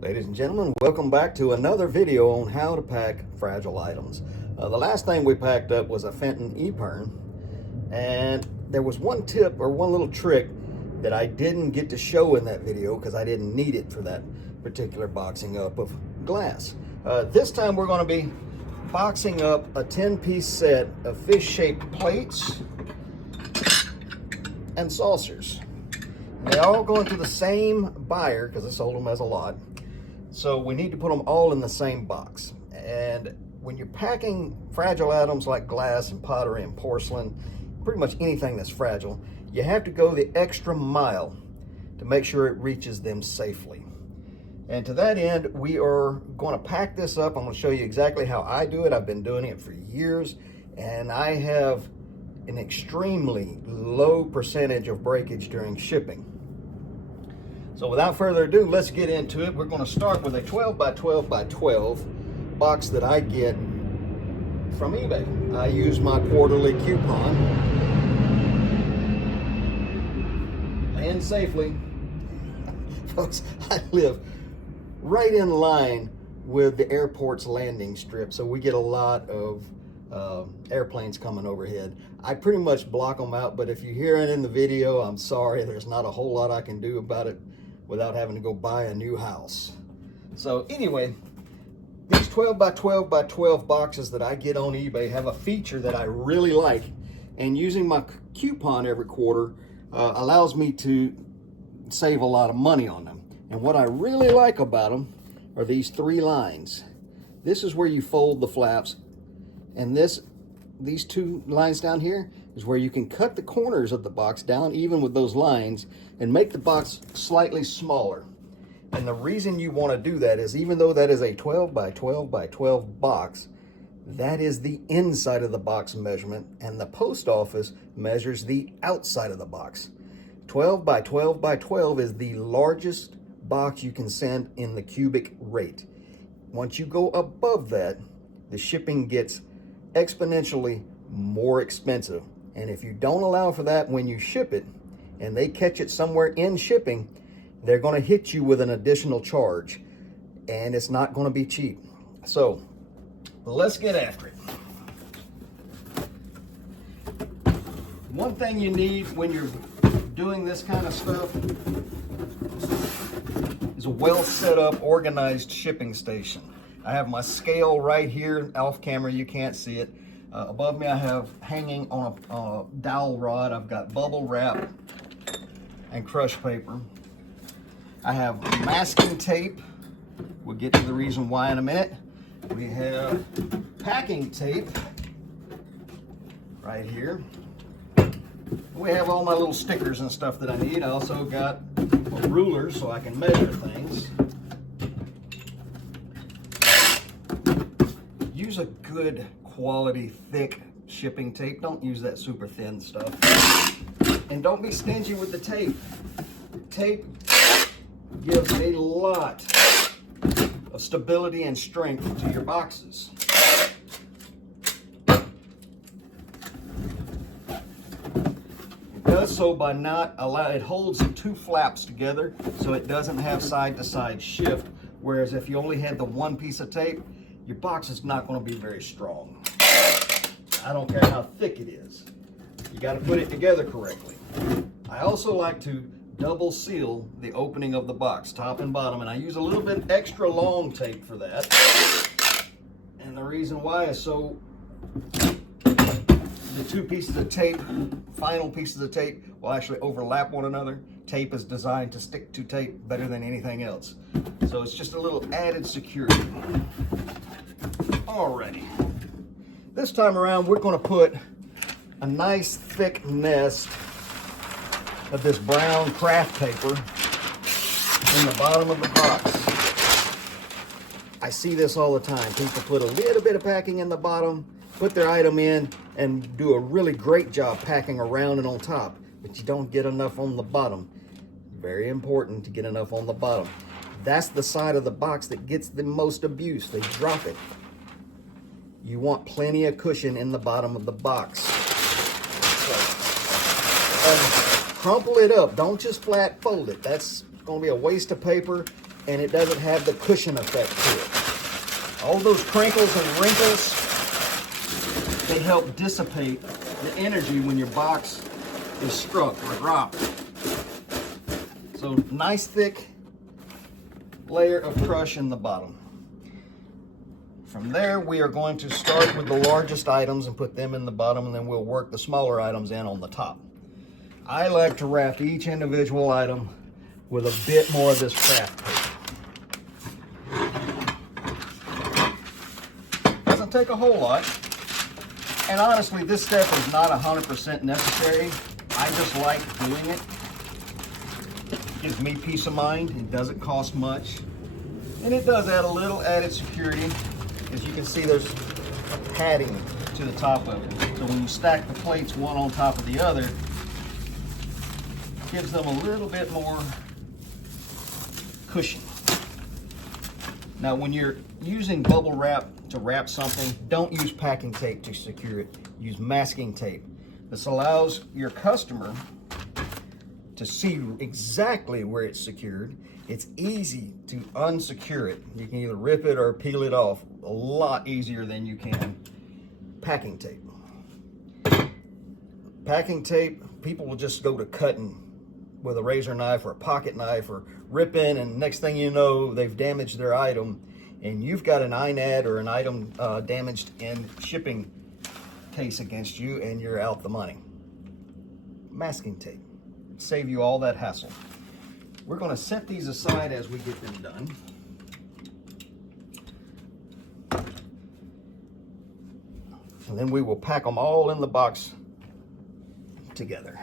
Ladies and gentlemen, welcome back to another video on how to pack fragile items. The last thing we packed up was a Fenton ePern, and there was one tip or one little trick that I didn't get to show in that video because I didn't need it for that particular boxing up of glass. This time we're going to be boxing up a 10-piece set of fish-shaped plates and saucers. They all go into the same buyer because I sold them as a lot. So we need to put them all in the same box. And when you're packing fragile items like glass and pottery and porcelain, pretty much anything that's fragile, you have to go the extra mile to make sure it reaches them safely. And to that end, we are going to pack this up. I'm going to show you exactly how I do it. I've been doing it for years, and I have an extremely low percentage of breakage during shipping. So without further ado, let's get into it. We're going to start with a 12 by 12 by 12 box that I get from eBay. I use my quarterly coupon and safely. Folks, I live right in line with the airport's landing strip, so we get a lot of airplanes coming overhead. I pretty much block them out, but if you hear it in the video, I'm sorry. There's not a whole lot I can do about it without having to go buy a new house. So anyway, these 12 by 12 by 12 boxes that I get on eBay have a feature that I really like, and using my coupon every quarter allows me to save a lot of money on them. And what I really like about them are these three lines. This is where you fold the flaps, and these two lines down here is where you can cut the corners of the box down even with those lines and make the box slightly smaller. And the reason you want to do that is, even though that is a 12 by 12 by 12 box, that is the inside of the box measurement, and the post office measures the outside of the box. 12 by 12 by 12 is the largest box you can send in the cubic rate. Once you go above that, the shipping gets exponentially more expensive. And if you don't allow for that when you ship it, and they catch it somewhere in shipping, they're going to hit you with an additional charge, and it's not going to be cheap. So let's get after it. One thing you need when you're doing this kind of stuff is a well set up, organized shipping station. I have my scale right here. Off camera you can't see it. Above me I have, hanging on a dowel rod, I've got bubble wrap and crush paper. I have masking tape. We'll get to the reason why in a minute. We have packing tape right here. We have all my little stickers and stuff that I need. I also got a ruler so I can measure things. Use a good quality thick shipping tape. Don't use that super thin stuff. And don't be stingy with the tape. Tape gives a lot of stability and strength to your boxes. It does so by it holds the two flaps together so it doesn't have side to side shift, whereas if you only had the one piece of tape, your box is not going to be very strong. I don't care how thick it is. You got to put it together correctly. I also like to double seal the opening of the box, top and bottom, and I use a little bit extra long tape for that. And the reason why is so the two pieces of tape, final pieces of tape, will actually overlap one another. Tape is designed to stick to tape better than anything else. So it's just a little added security. Alrighty. This time around, we're going to put a nice thick nest of this brown craft paper in the bottom of the box. I see this all the time. People put a little bit of packing in the bottom, put their item in, and do a really great job packing around and on top, but you don't get enough on the bottom. Very important to get enough on the bottom. That's the side of the box that gets the most abuse. They drop it. You want plenty of cushion in the bottom of the box. So, crumple it up. Don't just flat fold it. That's going to be a waste of paper, and it doesn't have the cushion effect to it. All those crinkles and wrinkles, they help dissipate the energy when your box is struck or dropped. So nice thick layer of crush in the bottom. From there, we are going to start with the largest items and put them in the bottom, and then we'll work the smaller items in on the top. I like to wrap each individual item with a bit more of this craft paper. Doesn't take a whole lot. And honestly, this step is not 100% necessary. I just like doing it. It gives me peace of mind. It doesn't cost much. And it does add a little added security. As you can see, there's padding to the top of it. So when you stack the plates one on top of the other, it gives them a little bit more cushion. Now, when you're using bubble wrap to wrap something, don't use packing tape to secure it. Use masking tape. This allows your customer to see exactly where it's secured. It's easy to unsecure it. You can either rip it or peel it off a lot easier than you can packing tape. Packing tape, people will just go to cutting with a razor knife or a pocket knife or ripping, and next thing you know, they've damaged their item, and you've got an INAD or an item damaged in shipping case against you, and you're out the money. Masking tape, save you all that hassle. We're going to set these aside as we get them done. And then we will pack them all in the box together.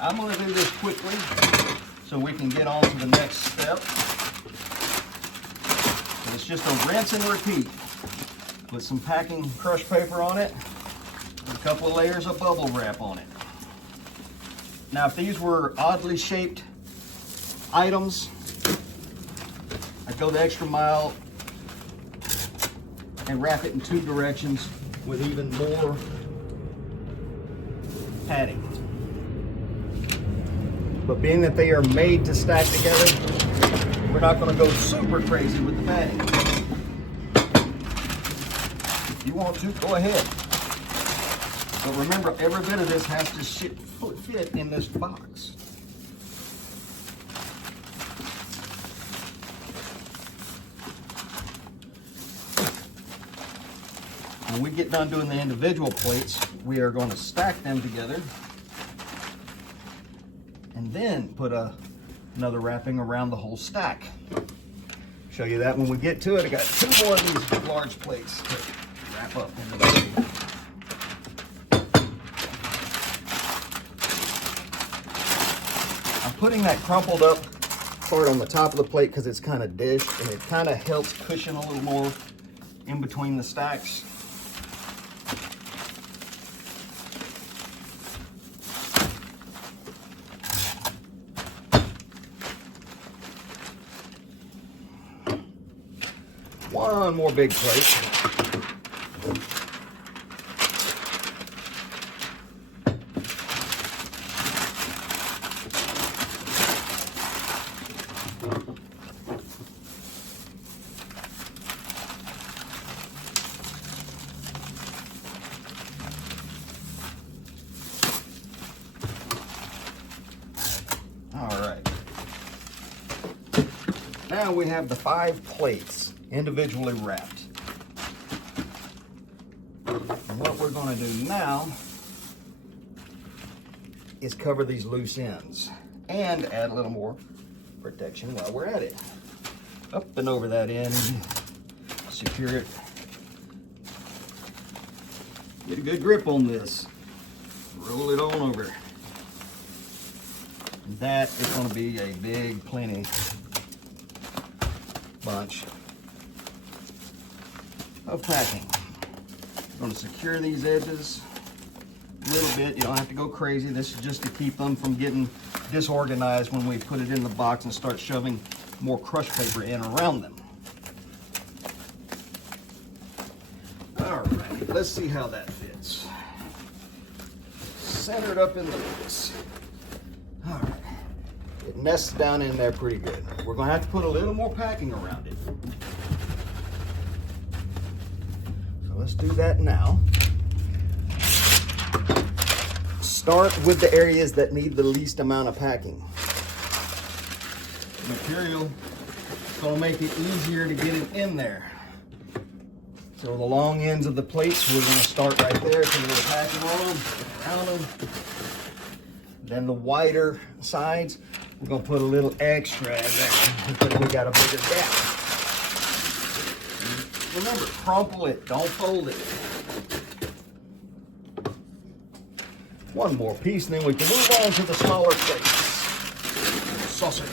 I'm going to do this quickly so we can get on to the next step. So it's just a rinse and repeat. Put some packing crush paper on it, and a couple of layers of bubble wrap on it. Now, if these were oddly shaped items, I'd go the extra mile and wrap it in two directions with even more padding. But being that they are made to stack together, we're not going to go super crazy with the padding. If you want to, go ahead. But remember, every bit of this has to fit in this box. When we get done doing the individual plates, we are going to stack them together and then put another wrapping around the whole stack. Show you that when we get to it. I got two more of these large plates to wrap up in the bag. I'm putting that crumpled up part on the top of the plate because it's kind of dished, and it kind of helps cushion a little more in between the stacks. One more big plate. All right. Now we have the 5 plates individually wrapped. And what we're going to do now is cover these loose ends and add a little more protection while we're at it. Up and over that end, secure it. Get a good grip on this. Roll it on over. That is going to be a big, plenty bunch of packing. I'm going to secure these edges a little bit. You don't have to go crazy. This is just to keep them from getting disorganized when we put it in the box and start shoving more crush paper in around them. All right, let's see how that fits. Center it up in the box. All right. It nests down in there pretty good. We're gonna have to put a little more packing around it. So let's do that now. Start with the areas that need the least amount of packing. Material is gonna make it easier to get it in there. So the long ends of the plates, we're gonna start right there, put a little packing on them, around them. Then the wider sides, we're gonna put a little extra in there because we got a bigger gap. Remember, crumple it, don't fold it. One more piece, and then we can move on to the smaller plates. Saucers.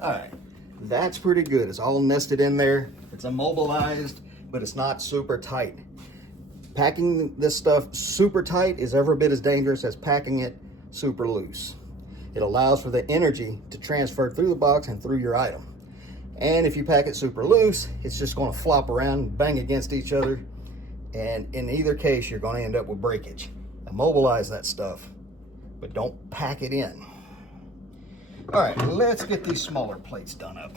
All right, that's pretty good. It's all nested in there. It's immobilized, but it's not super tight. Packing this stuff super tight is every bit as dangerous as packing it super loose. It allows for the energy to transfer through the box and through your item. And if you pack it super loose, it's just gonna flop around and bang against each other. And in either case, you're gonna end up with breakage. Immobilize that stuff, but don't pack it in. All right, let's get these smaller plates done up.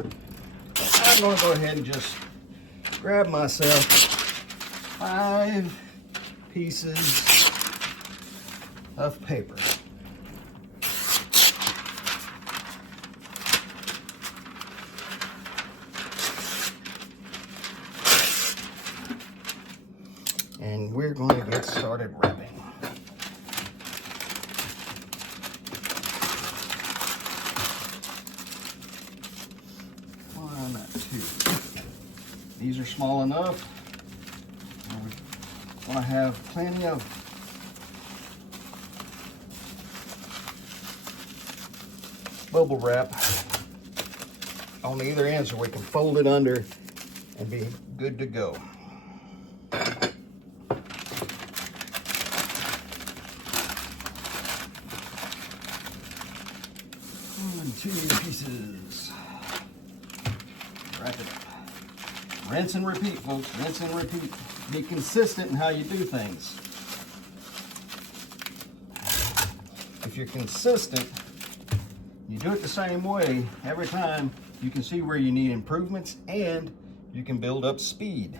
I'm gonna go ahead and just grab myself 5 pieces of paper. And we're going to get started wrapping. One, 2. These are small enough. We're going to have plenty of bubble wrap on either end so we can fold it under and be good to go. 2 pieces. Wrap it up. Rinse and repeat, folks. Rinse and repeat. Be consistent in how you do things. If you're consistent, you do it the same way every time, you can see where you need improvements and you can build up speed.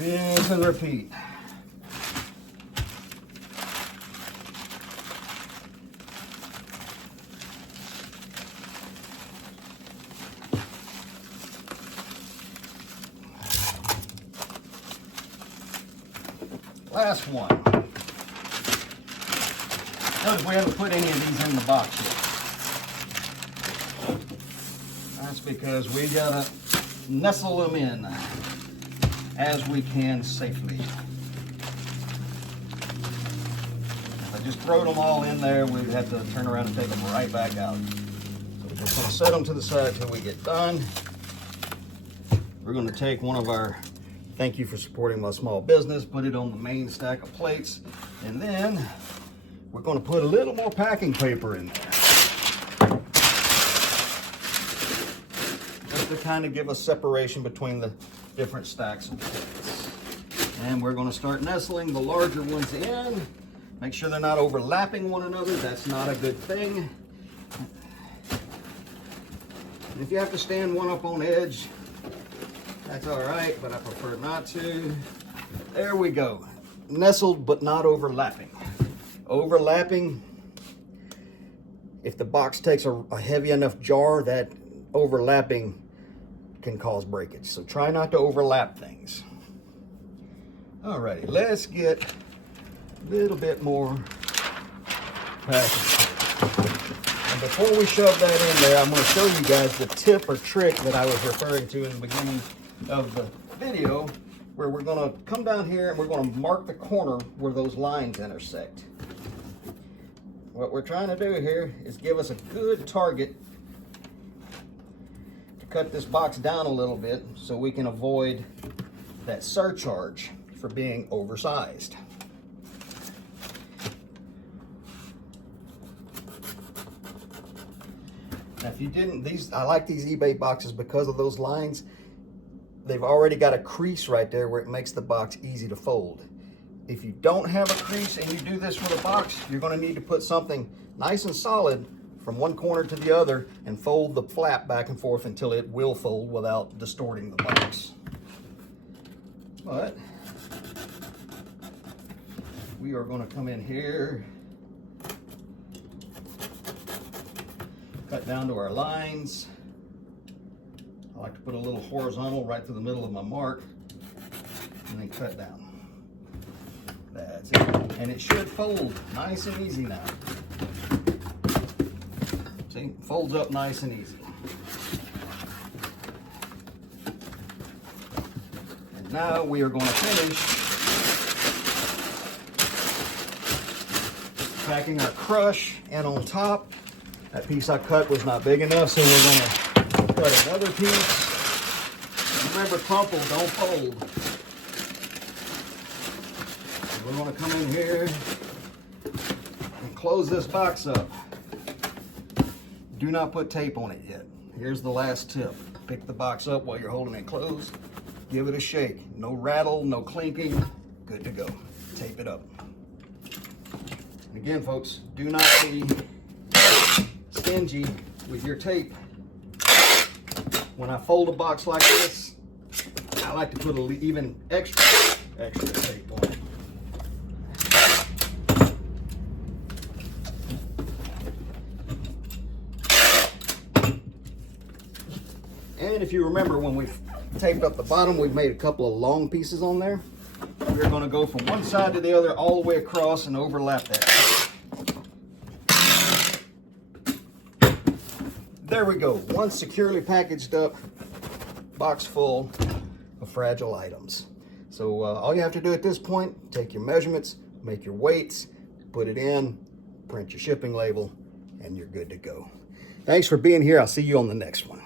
Rinse and repeat. Last one. Notice we haven't put any of these in the box yet. That's because we gotta nestle them in as we can safely. If I just throw them all in there, we'd have to turn around and take them right back out. So we're just gonna set them to the side till we get done. We're gonna take one of our thank you for supporting my small business, put it on the main stack of plates, and then we're gonna put a little more packing paper in there. Just to kind of give a separation between the different stacks of plates. And we're gonna start nestling the larger ones in. Make sure they're not overlapping one another. That's not a good thing. And if you have to stand one up on edge, that's all right, but I prefer not to. There we go. Nestled, but not overlapping. Overlapping, if the box takes a heavy enough jar, that overlapping can cause breakage. So try not to overlap things. Alrighty, let's get a little bit more packing. And before we shove that in there, I'm going to show you guys the tip or trick that I was referring to in the beginning of the video, where we're going to come down here and we're going to mark the corner where those lines intersect. What we're trying to do here is give us a good target to cut this box down a little bit so we can avoid that surcharge for being oversized. Now, if you didn't, I like these eBay boxes because of those lines. They've already got a crease right there where it makes the box easy to fold. If you don't have a crease and you do this with a box, you're going to need to put something nice and solid from one corner to the other and fold the flap back and forth until it will fold without distorting the box. But we are going to come in here, cut down to our lines. I like to put a little horizontal right through the middle of my mark and then cut down. That's it. And it should fold nice and easy now. See, folds up nice and easy. And now we are going to finish packing our crush, and on top, that piece I cut was not big enough, so we're going to cut another piece. Remember, crumple, don't fold. So we're going to come in here and close this box up. Do not put tape on it yet. Here's the last tip. Pick the box up while you're holding it closed. Give it a shake. No rattle, no clinking. Good to go. Tape it up. And again, folks, do not be stingy with your tape. When I fold a box like this, I like to put even extra tape on it. And if you remember, when we taped up the bottom, we've made a couple of long pieces on there. We're going to go from one side to the other all the way across and overlap that. There we go. One securely packaged up box full of fragile items. So all you have to do at this point, take your measurements, make your weights, put it in, print your shipping label, and you're good to go. Thanks for being here. I'll see you on the next one.